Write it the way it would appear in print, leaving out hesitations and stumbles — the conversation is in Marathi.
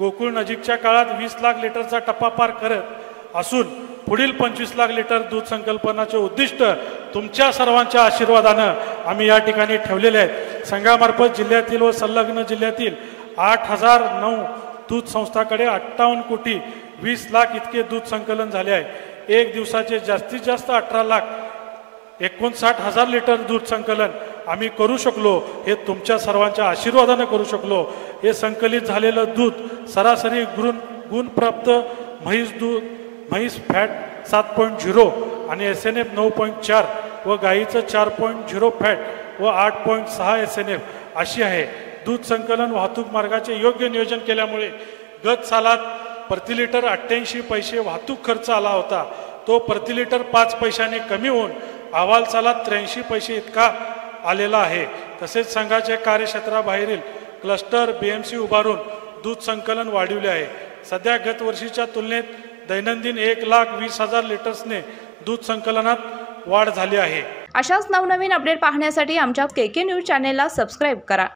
गोकुळ नजीकच्या काळात 20 लाख लिटरचा टप्पा पार करत असून पुढील 25 लाख लिटर दूध संकल्पनाचे उद्दिष्ट तुमच्या सर्वांच्या आशीर्वादानं आम्ही या ठिकाणी ठेवलेले आहेत। संघामार्फत जिल्ह्यातील व संलग्न जिल्ह्यातील 8009 दूध संस्थांकडे 58 कोटी 20 लाख इतके दूध संकलन झाले आहे। एक दिवसाचे जास्तीत जास्त 18,59,000 लिटर दूध संकलन आम्ही करू शकलो, हे तुमच्या सर्वांच्या आशीर्वादाने करू शकलो। हे संकलित झालेलं दूध सरासरी गुणप्राप्त म्हैस फॅट 7.0 आणि SNF 9.4 व गाईचं 4.0 फॅट व 8.6 SNF अशी आहे। दूध संकलन वाहतूक मार्गाचे योग्य नियोजन केल्यामुळे गत सालात प्रति लिटर 88 पैसे वाहतूक खर्च आला होता, तो प्रति लिटर 5 पैशाने कमी होऊन अहवाल सालात 83 पैसे इतका आलेला आहे। तसेच संघाच्या कार्यक्षेत्राबाहेरील क्लस्टर BMC उभारून दूध संकलन वाढविले आहे। सध्या गत वर्षीच्या तुलनेत दैनंदिन 1,20,000 लिटर्सने दूध संकलनात वाढ झाली आहे। अशाच नवनवीन अपडेट पाहण्यासाठी आमच्या KK न्यूज चॅनेलला सबस्क्राइब करा।